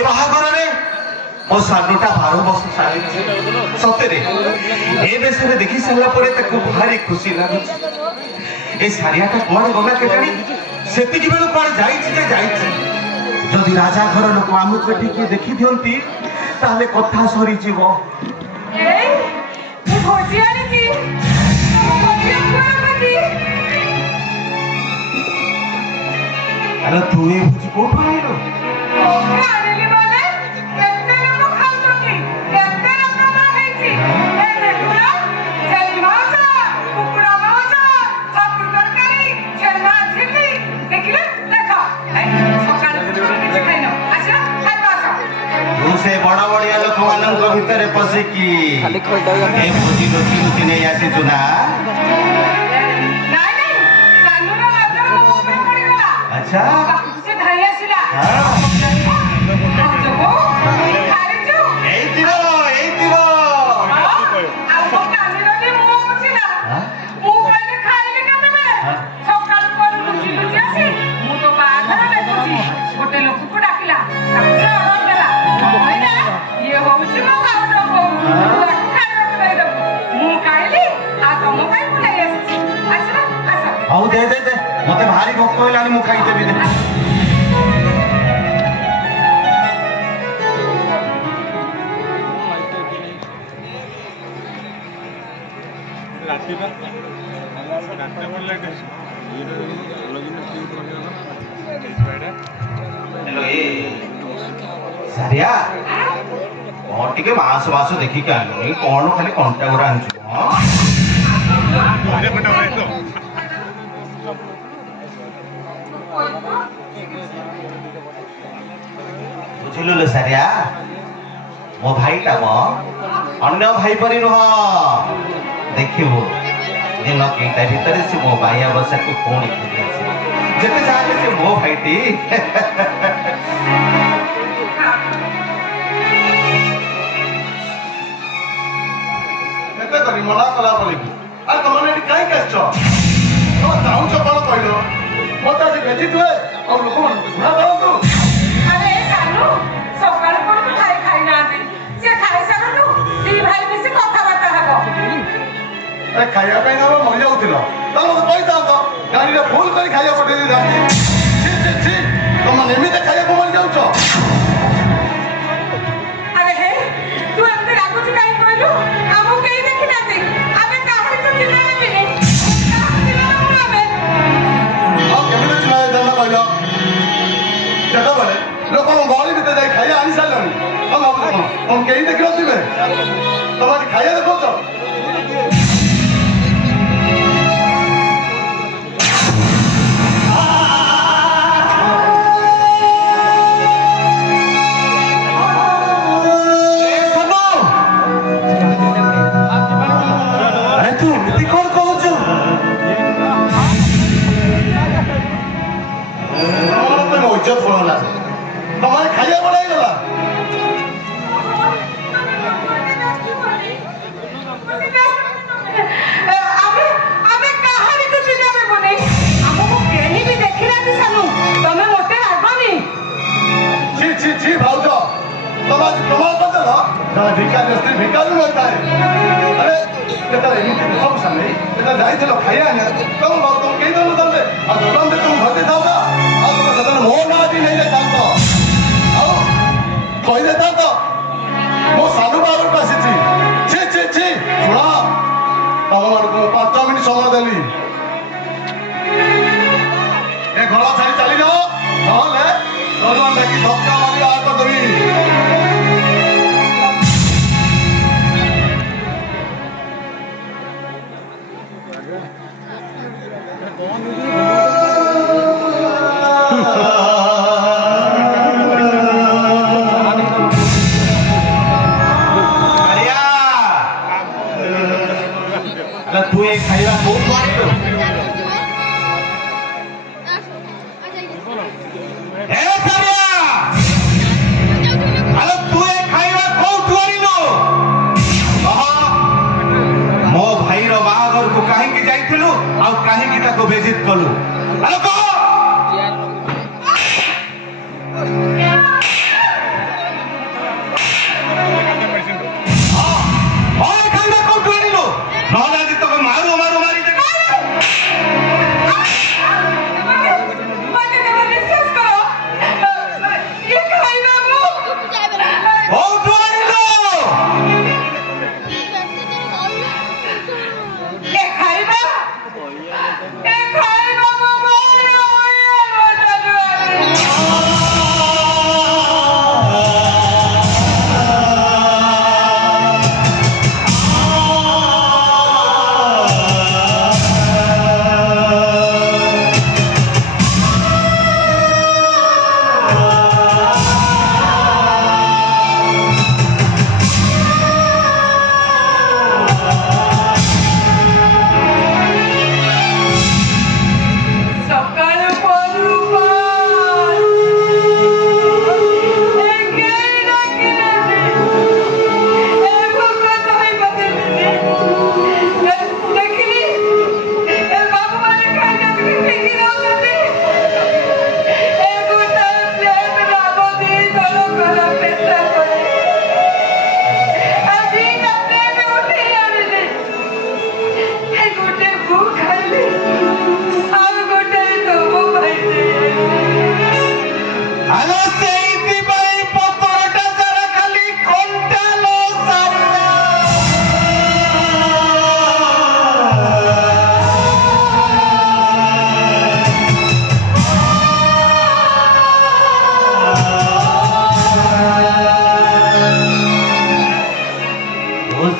ए बाहागर रे मो सानुटा 12 वर्ष सारी सतेरे ए बेसरे देखि सारा परे तक भारी खुशी लागु ए सारियाटा कोन गला केजानी सेति कि बेलु पर जाईछि जे जाईछि जदि राजा घर लोक आमुक ठीक देखि दियंती ताले कथा सरी जीव ए भोजियानी की भोजिया कोन की अरे तू ए भोजी को पाइलो आरेली वाले केते लोक खाउछथि केते लोक ना हेछि ए देखुला जय माता कुकुड़ा माता छतु तरकारी छेना झिल्ली देखिले देखा सकाळ किछ खाइनो अच्छा खाइबा तू से बड़ बड़िया लोक मानन को भीतर पसे की खाली खोइटा ए भोजी रोटी रोटी नै आसे तुना नहीं नहीं सानु ना नजर को ऊपर पड़ी गला अच्छा से धाई आसिला हां आउ दे दे दे मते भारी भोक होइलानी मु खाई देबी दे हेलो ए सारिया और टिके मास मास देखि के आलो कोन खाली कंटा गुरा आंछु बुझिलु ले सारिया मो भाईटा मो अन्य भाई परि रह देखिबो दिन केटा भीतर से मो भाई अवश्य को कोन खेली আছে जेते जाने से मो भाईटी एते करी मना कला पड़ी आ तमने काई कछो तो जाऊ छ कोन कहलो मता से बेची तुए और लोक मन सुना दो अरे सानु सकाळ कोन खाई ना दे से खाई सानु दी भाई मिसे कथा बाता हबो ए खाया पे ना मर जाउतिलो तलो तो पैसा तो गाड़ी रे फुल कर खाया पटे दी जाती छी तुम निमित खाया को मर जाउ छ अरे हे तू हमके रागु छी काई कहलु हमो केई देखि ना दे आबे काहे तो दिना मिले जगह बने लोग गली भीतर जाए खाया आनी सारे हम कहीं देख तुम्हारी खाया देखो तो तुम्हारे खाया बनाई गला अबे अबे कहानी तो चिन्ह में बने हमको केनी भी देखिला थी सानु तमे मोटे लागनी छी भाउजो तुम्हारी कमाल करते ना जरा भिखारी स्त्री भिखारी होता है अरे बेटा एमिति सब सामने बेटा जाई थे लो खाया ना तुम कहीं तो तुम दे और तुम दे तुम भरते जाओ ना और तुम सदन मोह ना दी नहीं जाता तो कही देता तो मो सानू बाबर पास छी सुना तुम को 5 मिनट समय देली ए घर छाड़ी चली जाओ नहले रजवान देखी धक्का मारी आ कर देबी तू एक खाइबा बहुत मारिलो ए सारिया अरे तू एक खाइबा बहुत मारिलो मो भाई रो बागर को काहे की जाइथिलु आ काहे की ताको बेइज्जत कलु अरे को କୋଉଠୁ ଆଣିଲୁ? ଏ ଖାଇବା ମୋ ଭାଇ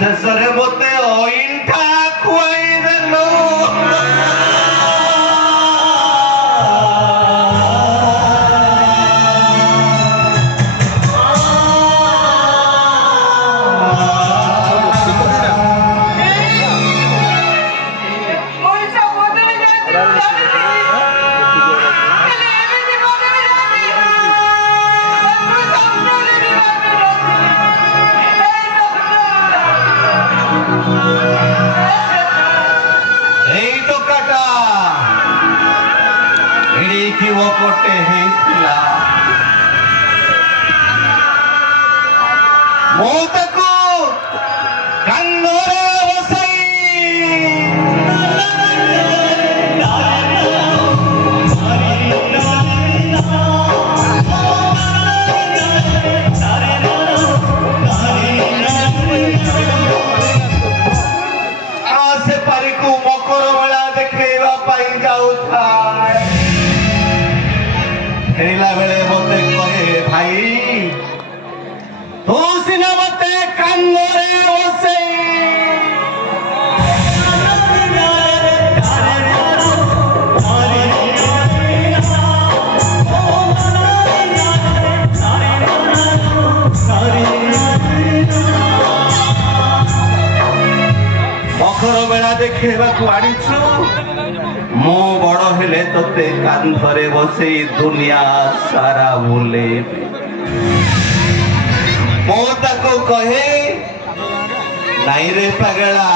ଶେଷରେ ମୋତେ ଅଇଁଠା ଖୁଆଇଦେଲୁ। ଏଇ ଟୋକାଟା ଏଡ଼ିକି ଓପଟେ ହେଇଥିଲା। ମୁଁ ତାକୁ କାନ୍ଧରେ ବସାଇ ସେ ପାରିକୁ ମକର ମେଳା ଦେଖେଇବା ପାଇଁ ଯାଉଥାଏ। ଫେରିଲା ବେଳେ ମୋତେ କହେ, ଭାଇ ତୁ ସିନା ମୋତେ କାନ୍ଧରେ ବସେଇ ମକର ମେଳା ଦେଖେଇବାକୁ ଆଣିଛୁ। ମୁଁ ବଡ଼ ହେଲେ ତତେ କାନ୍ଧରେ ବସେଇ ଦୁନିଆ ସାରା ବୁଲେଇବି। ମୁଁ ତାକୁ କହେ, ନାଇଁ ରେ ପାଗଳା,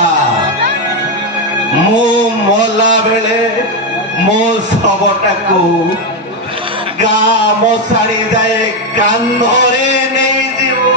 ମୁଁ ମଲା ବେଳେ ମୋ ଶବଟାକୁ ଗାଁ ମଶାଣି ଯାଏ କାନ୍ଧରେ ନେଇଯିବୁ।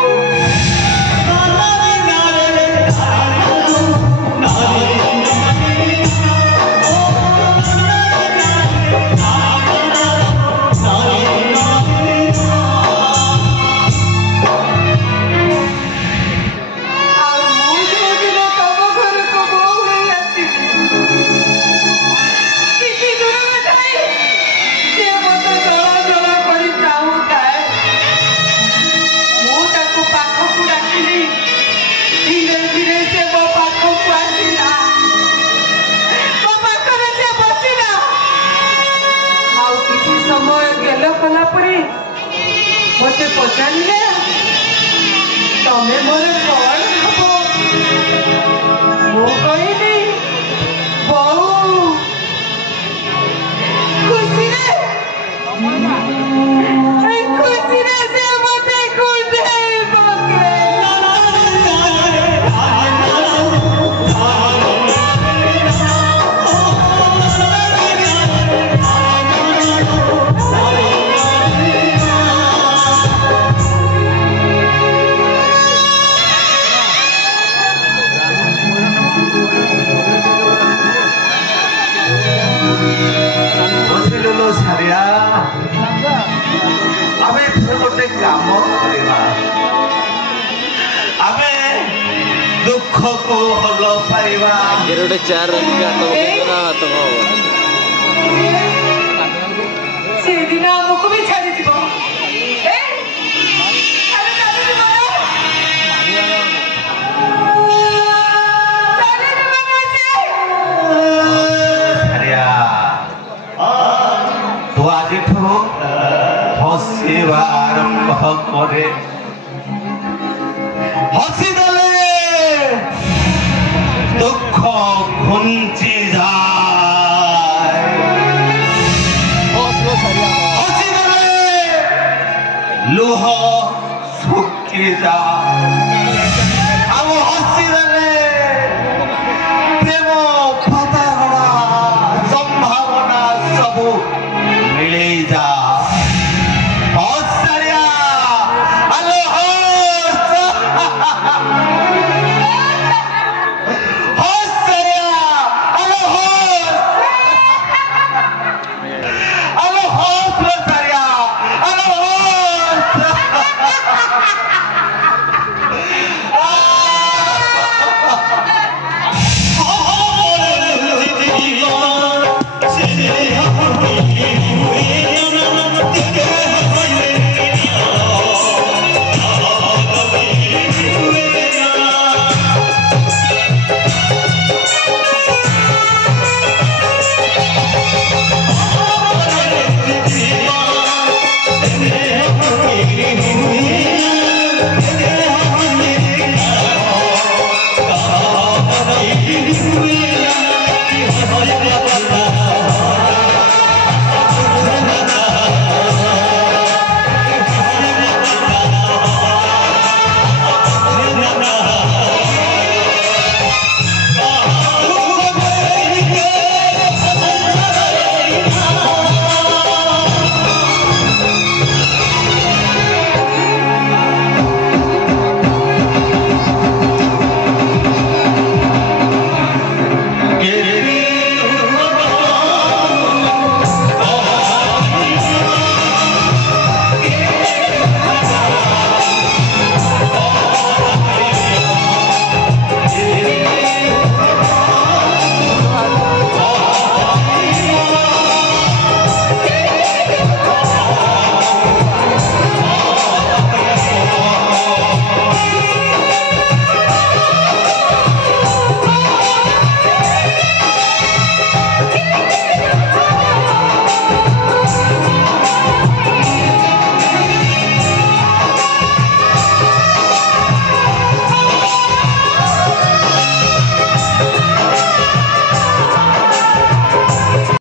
मते पचारे तमें मोर कौन हब मु कहली बहु खुशी से मते कुंडेई पके ଦୁଃଖକୁ ଭଲ ପାଇବା ଗୋଟେ ଚାର ସେଦିନ ଆମକୁ ବି ଛାଡ଼ିଯିବ ତୁ ଆଜିଠୁ ହସିବା ଆରମ୍ଭ କରେ ହସିଦେଲେ ଦୁଃଖ ଘୁଞ୍ଚି যায় ହସିଦେଲେ ଲୁହ ଶୁଖି যায়